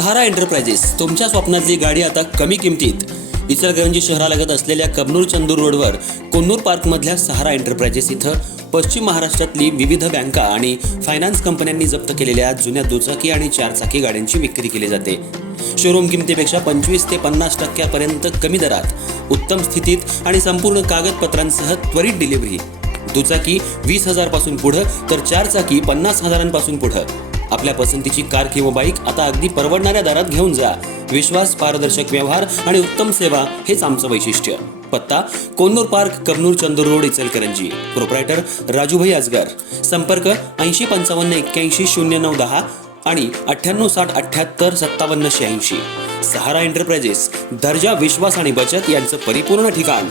सहारा enterprises तुमच्या स्वप्नातली गाडी आता कमी किमतीत. इचलकरंजी शहरालगत असलेल्या कबनूर चंदूर रोडवर कोन्नूर पार्कमधल्या सहारा एंटरप्राइजेस इथं पश्चिम महाराष्ट्रातली विविध बँका आणि फायनान्स कंपन्यांनी जप्त केलेल्या जुन्या दुचाकी आणि चारचाकी गाड्यांची विक्री केली जाते. शोरूम किमतीपेक्षा 25 ते 50% कमी दरात, उत्तम स्थितीत आणि संपूर्ण कागदपत्रांसह त्वरित डिलिव्हरी. दुचाकी 20,000 पासून पुढे तर चारचाकी 50,000 पुढे. आपल्या पसंतीची कार किंवा बाईक आता अगदी परवडणाऱ्या दरात घेऊन जा. विश्वास, पारदर्शक व्यवहार आणि उत्तम सेवा हेच आमचं वैशिष्ट्य. पत्ता Konnur park, Kabnur Chandur road, Ichalkaranji. Proprietor Rajubhai Ajgar. संपर्क 8055810910 आणि 9860785786. सहारा एंटरप्राइजेस, दर्जा, विश्वास आणि बचत यांचं परिपूर्ण ठिकाण.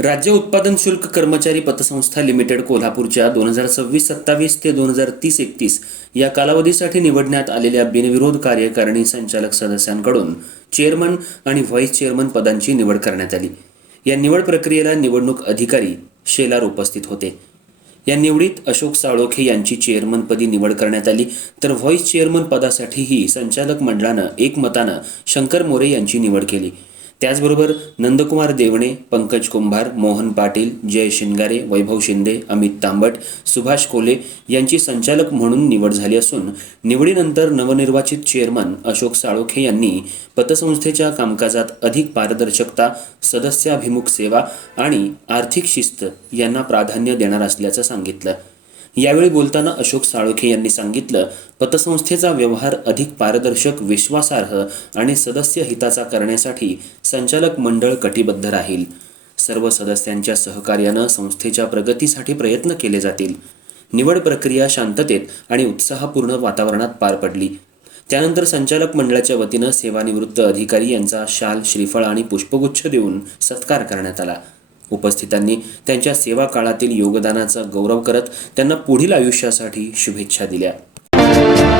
राज्य उत्पादन शुल्क कर्मचारी पतसंस्था लिमिटेड कोल्हापूरच्या 2026-27 ते 2030-31 या कालावधीसाठी निवडण्यात आलेल्या बिनविरोध कार्यकारिणी संचालक सदस्यांकडून चेअरमन आणि व्हाईस चेअरमन पदांची निवड करण्यात आली. या निवड प्रक्रियेला निवडणूक अधिकारी शेलार उपस्थित होते. या निवडीत अशोक साळोखे यांची चेअरमनपदी निवड करण्यात आली, तर व्हाईस चेअरमन पदासाठीही संचालक मंडळानं एकमतानं शंकर मोरे यांची निवड केली. त्याचबरोबर नंदकुमार देवणे, पंकज कुंभार, मोहन पाटील, जय शिंगारे, वैभव शिंदे, अमित तांबट, सुभाष कोले यांची संचालक म्हणून निवड झाली असून निवडीनंतर नवनिर्वाचित चेअरमन अशोक साळोखे यांनी पतसंस्थेच्या कामकाजात अधिक पारदर्शकता, सदस्याभिमुख सेवा आणि आर्थिक शिस्त यांना प्राधान्य देणार असल्याचं सांगितलं. यावेळी बोलताना अशोक साळोखे यांनी सांगितलं, पतसंस्थेचा व्यवहार अधिक पारदर्शक, विश्वासार्ह आणि सदस्य हिताचा करण्यासाठी संचालक मंडळ कटिबद्ध राहील. सर्व सदस्यांच्या सहकार्यानं संस्थेच्या प्रगतीसाठी प्रयत्न केले जातील. निवड प्रक्रिया शांततेत आणि उत्साहपूर्ण वातावरणात पार पडली. त्यानंतर संचालक मंडळाच्या वतीनं सेवानिवृत्त अधिकारी यांचा शाल, श्रीफळ आणि पुष्पगुच्छ देऊन सत्कार करण्यात आला. उपस्थितांनी त्यांच्या सेवा काळातील योगदानाचा गौरव करत त्यांना पुढील आयुष्यासाठी शुभेच्छा दिल्या.